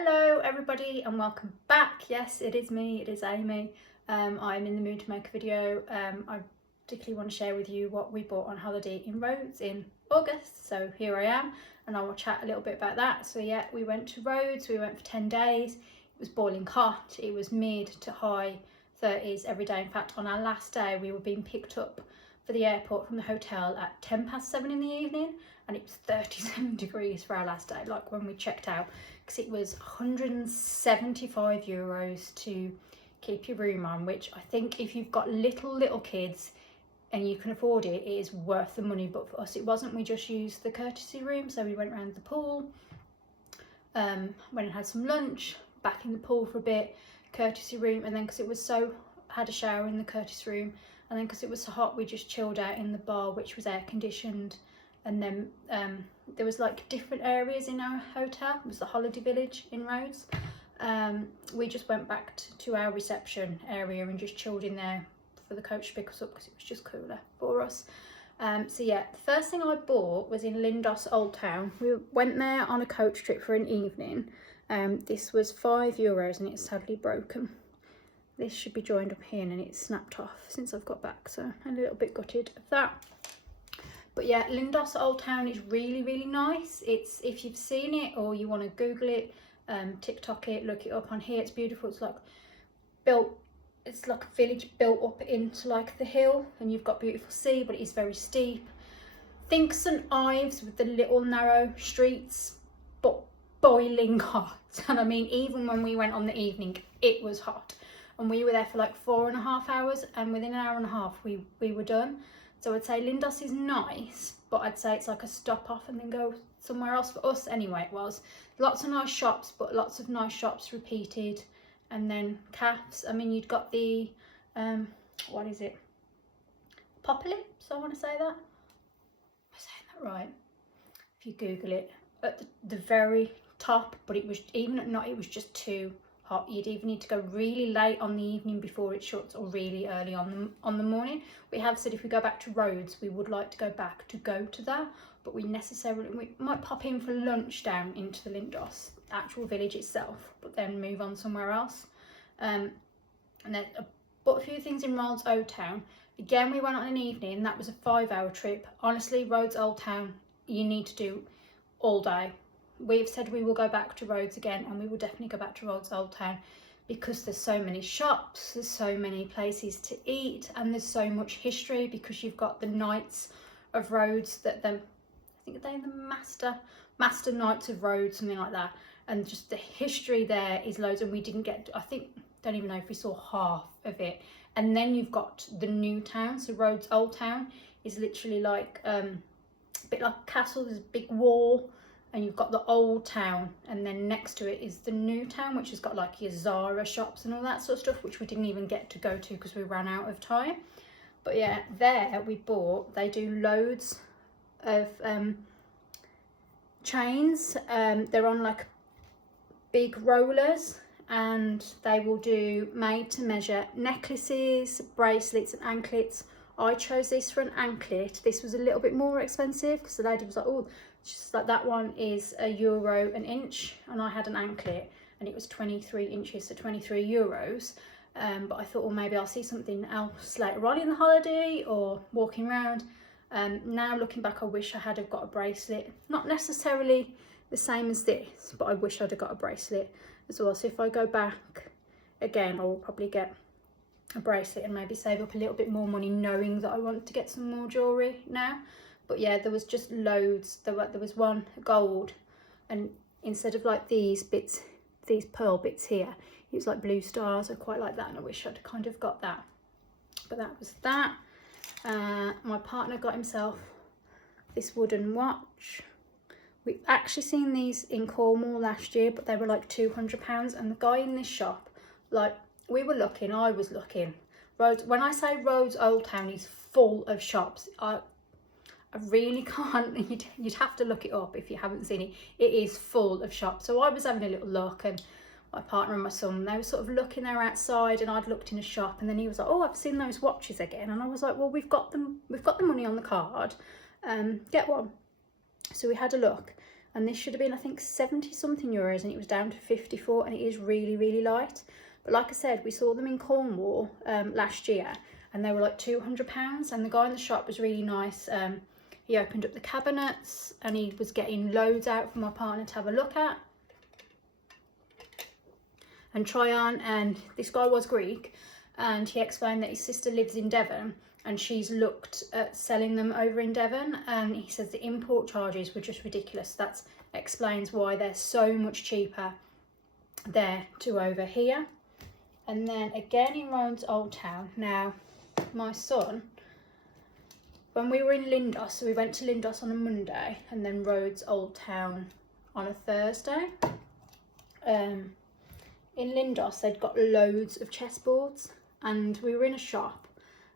Hello everybody and welcome back. Yes, it is me, it is Amy. I'm in the mood to make a video. I particularly want to share with you what we bought on holiday in Rhodes in August. So here I am and I will chat a little bit about that. So yeah, we went to Rhodes, we went for 10 days. It was boiling hot, it was mid to high 30s every day. In fact, on our last day we were being picked up for the airport from the hotel at 7:10 in the evening, and it was 37 degrees for our last day, like when we checked out, because it was €175 to keep your room on, which I think if you've got little kids and you can afford it, it is worth the money. But for us it wasn't. We just used the courtesy room, so we went around the pool, went and had some lunch, back in the pool for a bit, courtesy room, and then because it was so, had a shower in the courtesy room, and then because it was so hot we just chilled out in the bar, which was air conditioned. And then there was like different areas in our hotel. It was the holiday village in Rhodes. We just went back to our reception area and just chilled in there for the coach to pick us up, because it was just cooler for us. So yeah, the first thing I bought was in Lindos Old Town. We went there on a coach trip for an evening. This was €5 and it's sadly broken. This should be joined up here and it's snapped off since I've got back, so I'm a little bit gutted of that. But yeah, Lindos Old Town is really nice. It's, if you've seen it or you want to Google it, TikTok it, look it up on here, it's beautiful. It's like built, it's like a village built up into like the hill, and you've got beautiful sea, but it is very steep. Think St Ives with the little narrow streets, but boiling hot. And I mean, even when we went on the evening, it was hot. And we were there for like 4.5 hours, and within an hour and a half we were done. So I'd say Lindos is nice, but I'd say it's like a stop off and then go somewhere else. For us anyway, it was lots of nice shops, but lots of nice shops repeated. And then cafes, I mean, you'd got the what is it, Apocalypse, I want to say that, am I saying that right? If you Google it, at the very top, but it was, even at night it was just too hot. You'd either need to go really late on the evening before it shuts, or really early on the morning. We have said if we go back to Rhodes, we would like to go back to that, but we might pop in for lunch down into the Lindos actual village itself, but then move on somewhere else. And then I bought a few things in Rhodes Old Town. Again, we went on an evening. That was a 5-hour trip. Honestly, Rhodes Old Town you need to do all day. We've said we will go back to Rhodes again, and we will definitely go back to Rhodes Old Town, because there's so many shops, there's so many places to eat, and there's so much history, because you've got the Knights of Rhodes, that I think they're the Master Knights of Rhodes, something like that, and just the history there is loads. And we didn't get, I think, don't even know if we saw half of it. And then you've got the new town, so Rhodes Old Town is literally like a bit like a castle. There's a big wall, and you've got the old town, and then next to it is the new town, which has got like your Zara shops and all that sort of stuff, which we didn't even get to go to because we ran out of time. But yeah, there we bought, they do loads of chains. They're on like big rollers, and they will do made to measure necklaces, bracelets and anklets. I chose this for an anklet. This was a little bit more expensive because the lady was like, oh, just like that one is €1 an inch, and I had an anklet and it was 23 inches, so €23. But I thought, well, maybe I'll see something else later on in the holiday or walking around. Now looking back, I wish I had have got a bracelet. Not necessarily the same as this, but I wish I'd have got a bracelet as well. So if I go back again, I will probably get a bracelet and maybe save up a little bit more money, knowing that I want to get some more jewellery now. But yeah, there was just loads. There was one gold, and instead of like these bits, these pearl bits here, it was like blue stars. I quite like that, and I wish I'd kind of got that. But that was that. My partner got himself this wooden watch. We've actually seen these in Cornwall last year, but they were like £200, and the guy in this shop, like, we were looking, I was looking. Rhodes, when I say Rhodes Old Town is full of shops, I really can't, you'd have to look it up if you haven't seen it. It is full of shops. So I was having a little look, and my partner and my son, they were sort of looking there outside, and I'd looked in a shop, and then he was like, oh, I've seen those watches again. And I was like, well, we've got the money on the card, get one. So we had a look, and this should have been, I think, 70 something euros, and it was down to 54, and it is really, really light. But like I said, we saw them in Cornwall last year, and they were like £200, and the guy in the shop was really nice. He opened up the cabinets and he was getting loads out for my partner to have a look at and try on. And this guy was Greek, and he explained that his sister lives in Devon and she's looked at selling them over in Devon, and he says the import charges were just ridiculous. That explains why they're so much cheaper there to over here. And then again in Rhodes Old Town. Now my son, when we were in Lindos, so we went to Lindos on a Monday and then Rhodes Old Town on a Thursday. In Lindos they'd got loads of chessboards, and we were in a shop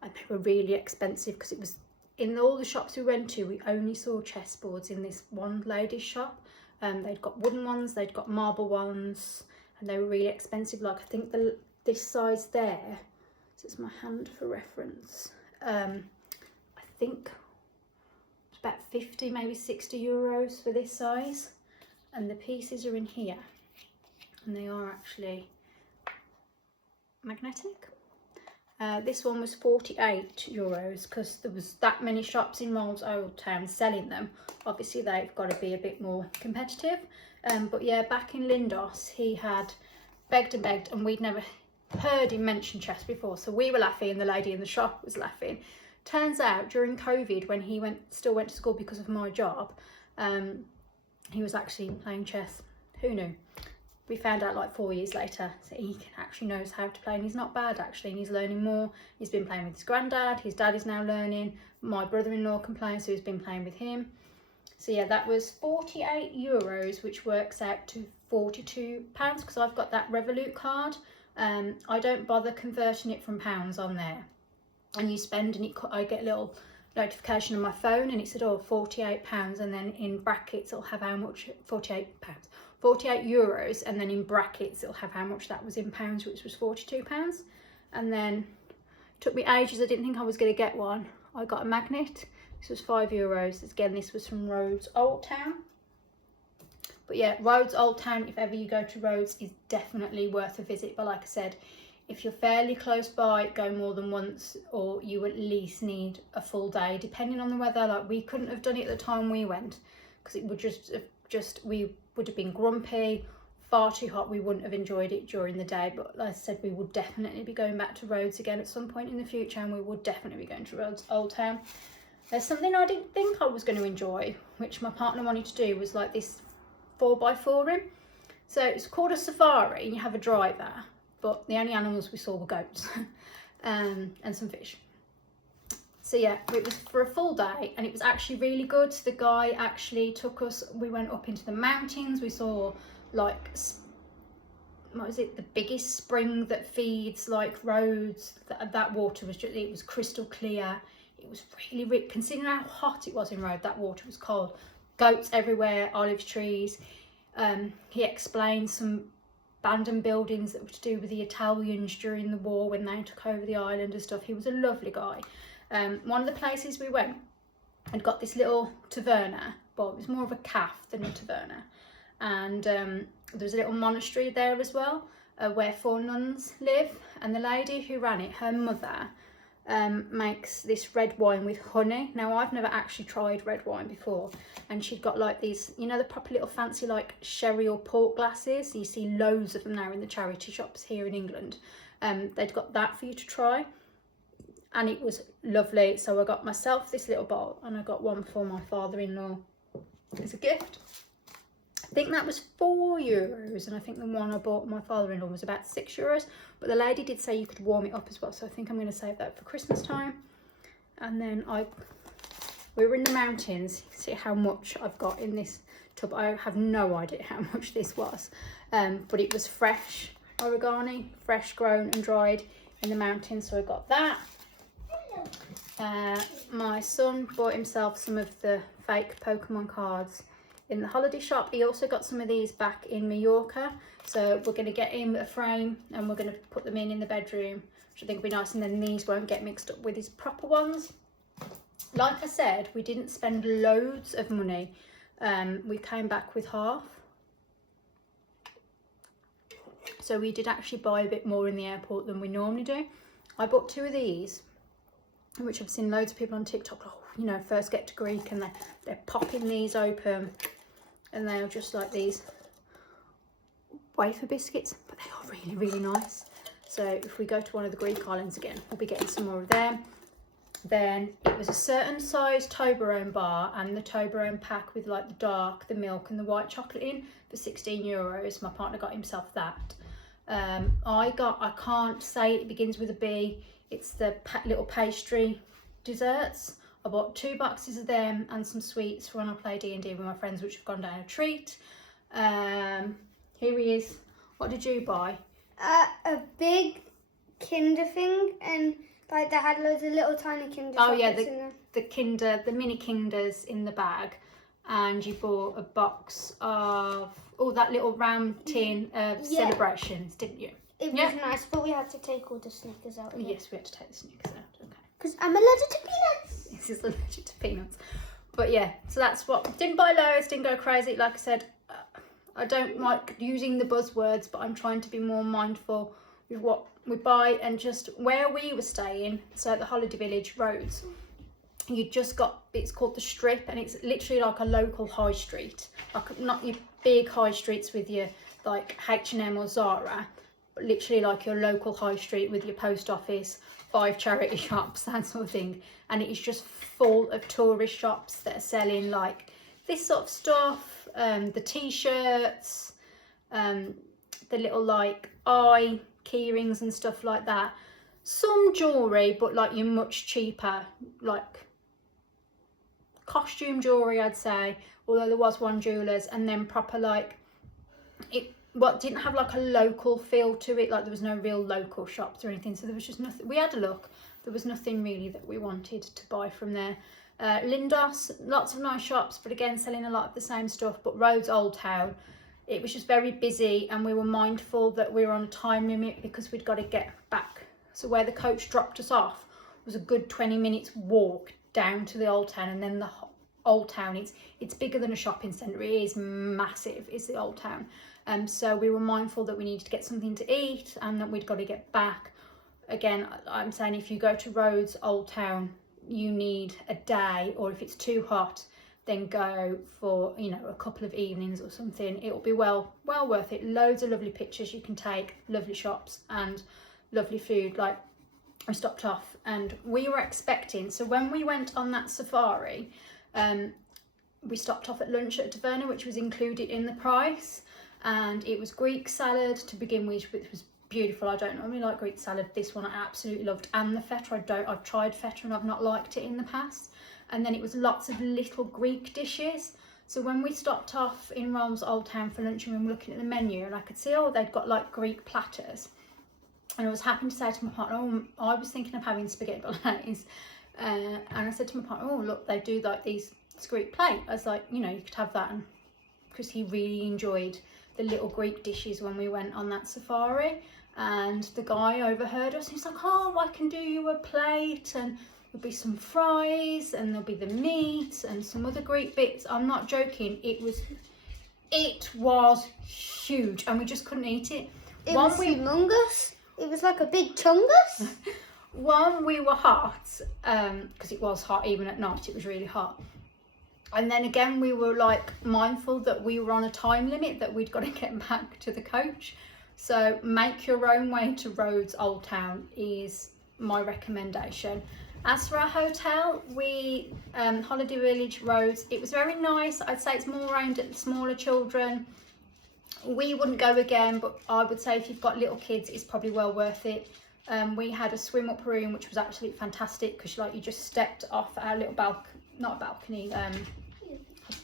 and they were really expensive because it was in all the shops we went to, we only saw chessboards in this one lady's shop. They'd got wooden ones, they'd got marble ones, and they were really expensive. Like I think this size there, so it's my hand for reference, I think it's about 50, maybe 60 euros for this size. And the pieces are in here, and they are actually magnetic. This one was 48 euros because there was that many shops in Rhodes Old Town selling them. Obviously they've got to be a bit more competitive. But yeah, back in Lindos he had begged and begged, and we'd never heard him mention chess before, so we were laughing and the lady in the shop was laughing. Turns out during COVID, when he still went to school because of my job, he was actually playing chess. Who knew? We found out like 4 years later, so he actually knows how to play, and he's not bad actually, and he's learning more. He's been playing with his granddad, his dad is now learning, my brother-in-law can play, so he's been playing with him. So yeah, that was 48 euros, which works out to £42 because I've got that Revolut card. I don't bother converting it from pounds on there, and you spend, and I get a little notification on my phone and it said, oh, £48, and then in brackets it'll have how much, £48, 48 euros, and then in brackets it'll have how much that was in pounds, which was £42. And then it took me ages, I didn't think I was going to get one. I got a magnet, this was €5. Again, this was from Rhodes Old Town. But yeah, Rhodes Old Town, if ever you go to Rhodes, is definitely worth a visit. But like I said, if you're fairly close by, go more than once, or you at least need a full day, depending on the weather. Like we couldn't have done it at the time we went because it would we would have been grumpy, far too hot. We wouldn't have enjoyed it during the day. But like I said, we would definitely be going back to Rhodes again at some point in the future, and we would definitely be going to Rhodes Old Town. There's something I didn't think I was going to enjoy, which my partner wanted to do, was like this 4x4 room. So it's called a safari, and you have a driver, but the only animals we saw were goats and some fish. So yeah, it was for a full day, and it was actually really good. The guy actually took us, we went up into the mountains, we saw like, what was it, the biggest spring that feeds like Rhodes. That water was just, it was crystal clear. It was really, considering how hot it was in Rhodes, that water was cold. Goats everywhere, olive trees. He explained some abandoned buildings that were to do with the Italians during the war when they took over the island and stuff. He was a lovely guy. One of the places we went had got this little taverna, but it was more of a cafe than a taverna. And there was a little monastery there as well, where 4 nuns live. And the lady who ran it, her mother, makes this red wine with honey. Now I've never actually tried red wine before, and she'd got like these, you know, the proper little fancy like sherry or port glasses. You see loads of them now in the charity shops here in England. They'd got that for you to try, and it was lovely. So I got myself this little bottle, and I got one for my father-in-law as a gift. I think that was €4, and I think the one I bought my father-in-law was about €6. But the lady did say you could warm it up as well, so I think I'm going to save that for Christmas time. And then we were in the mountains. You can see how much I've got in this tub. I have no idea how much this was, but it was fresh oregano, fresh grown and dried in the mountains, so I got that. My son bought himself some of the fake Pokemon cards in the holiday shop. He also got some of these back in Mallorca, so we're going to get him a frame and we're going to put them in the bedroom, which I think will be nice, and then these won't get mixed up with his proper ones. Like I said, we didn't spend loads of money We came back with half. So we did actually buy a bit more in the airport than we normally do. I bought 2 of these, which I've seen loads of people on TikTok, oh, you know, first get to Greek, and they're popping these open, and they are just like these wafer biscuits, but they are really, really nice. So if we go to one of the Greek islands again, we'll be getting some more of them. Then it was a certain size Toblerone bar, and the Toblerone pack with like the dark, the milk and the white chocolate in for €16. My partner got himself that. I can't say it begins with a B. It's the little pastry desserts. I bought 2 boxes of them and some sweets for when I play D&D with my friends, which have gone down a treat. Here he is. What did you buy? A big Kinder thing, and like they had loads of little tiny Kinder. Oh yeah, in the mini Kinders in the bag, and you bought a box of that little round tin of celebrations, didn't you? It was nice, but we had to take all the Snickers out. Yes, we had to take the Snickers out. Okay. Because I'm allergic to peanuts. This is allergic to peanuts. But yeah, so that's what. Didn't buy loads, didn't go crazy. Like I said, I don't like using the buzzwords, but I'm trying to be more mindful with what we buy and just where we were staying. So at the Holiday Village, Rhodes, you just got, it's called the Strip, and it's literally like a local high street, like not your big high streets with your like H&M or Zara, but literally like your local high street with your post office, 5 charity shops, that sort of thing. And it is just full of tourist shops that are selling like this sort of stuff, the t-shirts, the little like eye key rings and stuff like that. Some jewellery, but like you're much cheaper, like costume jewellery, I'd say, although there was one jeweller's, and then proper like it didn't have like a local feel to it, like there was no real local shops or anything, so there was just nothing. We had a look, there was nothing really that we wanted to buy from there. Lindos, lots of nice shops, but again selling a lot of the same stuff. But Rhodes Old Town, it was just very busy, and we were mindful that we were on a time limit because we'd got to get back. So where the coach dropped us off was a good 20 minutes walk down to the Old Town, and then the Old Town, it's bigger than a shopping centre. It is massive, it's the Old Town. So we were mindful that we needed to get something to eat and that we'd got to get back. Again, I'm saying if you go to Rhodes Old Town, you need a day, or if it's too hot, then go for, you know, a couple of evenings or something. It'll be well worth it. Loads of lovely pictures you can take, lovely shops and lovely food. Like, I stopped off and we were expecting, so when we went on that safari, we stopped off at lunch at Taverna, which was included in the price, and it was Greek salad to begin with, which was beautiful. I don't normally like Greek salad. This one I absolutely loved, and the feta. I've tried feta and I've not liked it in the past. And then it was lots of little Greek dishes. So when we stopped off in Rhodes Old Town for lunch, and we were looking at the menu, and I could see, oh, they'd got like Greek platters, and I was happy to say to my partner, oh, I was thinking of having spaghetti bolognese, and I said to my partner, oh look, they do like these Greek plate. I was like, you know, you could have that, and because he really enjoyed the little Greek dishes when we went on that safari. And the guy overheard us. He's like, oh, I can do you a plate, and there'll be some fries, and there'll be the meat and some other Greek bits. I'm not joking. It was huge, and we just couldn't eat it. It was humongous. It was like a big chungus. One, we were hot, because it was hot even at night. It was really hot. And then again, we were like mindful that we were on a time limit, that we'd got to get back to the coach. So make your own way to Rhodes Old Town is my recommendation. As for our hotel, we Holiday Village Rhodes, it was very nice. I'd say it's more aimed at smaller children. We wouldn't go again, but I would say if you've got little kids, it's probably well worth it. We had a swim up room, which was absolutely fantastic, because like you just stepped off our little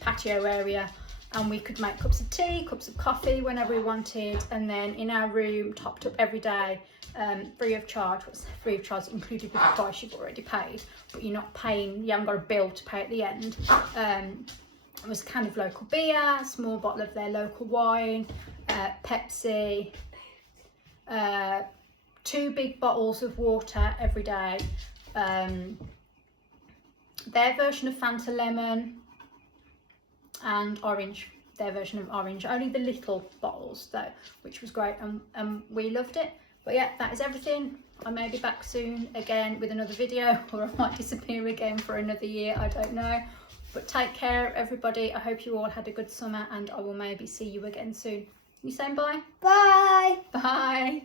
patio area, and we could make cups of tea, cups of coffee whenever we wanted. And then in our room, topped up every day, free of charge. What's free of charge? Included with the price you've already paid, but you're not paying, you haven't got a bill to pay at the end. It was a can of local beer, a small bottle of their local wine, Pepsi, 2 big bottles of water every day, their version of Fanta Lemon, and orange, their version of orange, only the little bottles though, which was great, and we loved it. But yeah, that is everything. I may be back soon again with another video, or I might disappear again for another year, I don't know. But take care everybody. I hope you all had a good summer, and I will maybe see you again soon. You saying bye? Bye. Bye.